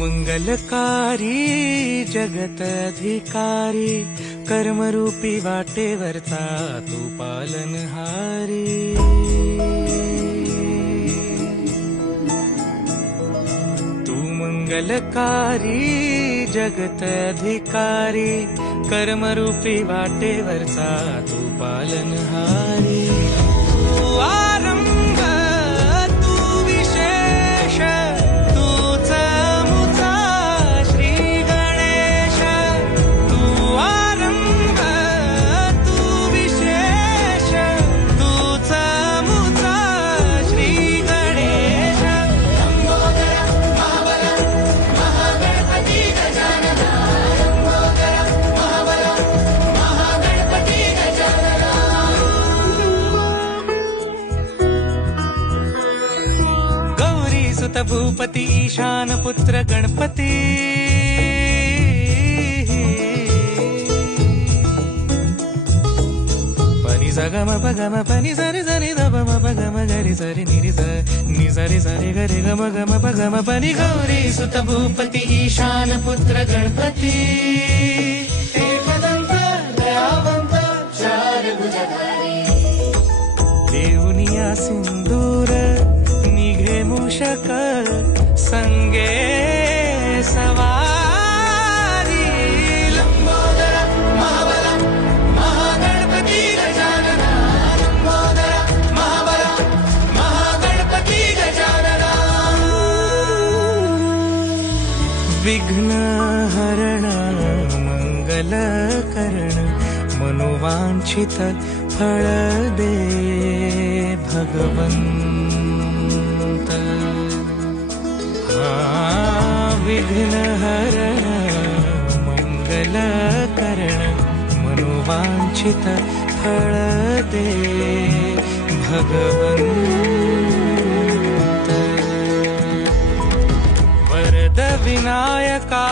मंगलकारी जगत अधिकारी कर्मरूपी वाटेवरचा तू पालनहारी। तू मंगलकारी जगत अधिकारी कर्मरूपी वाटेवरचा तू पालनहारी। तू आरंभ तू विशेष तूच मुचा श्री गणेश। तू आरंभ तू विशेष तूच मुचा श्री गणेश। सुत भूपती ईशान पुत्र गणपती। पनि सगम पगम पनि सरि सरि ध म पगम गरि सरि निरि स नि सरि सरि गरि गम गम पगम पनि। गौरी सुत भूपती ईशान पुत्र गणपती। एकदंत दयावंत चार भुजधारी देऊनिया सिंदूर निघे मूषक संगे सवारी। लंबोदर महाबल महागणपती गजानना। लंबोदर महाबल महागणपती गजानना। विघ्न हरण मंगल करण मनोवांछित फळ दे भगवंत। विघ्न हरण मंगल करण मनोवांछित फळ दे भगवंत। वरद विनायका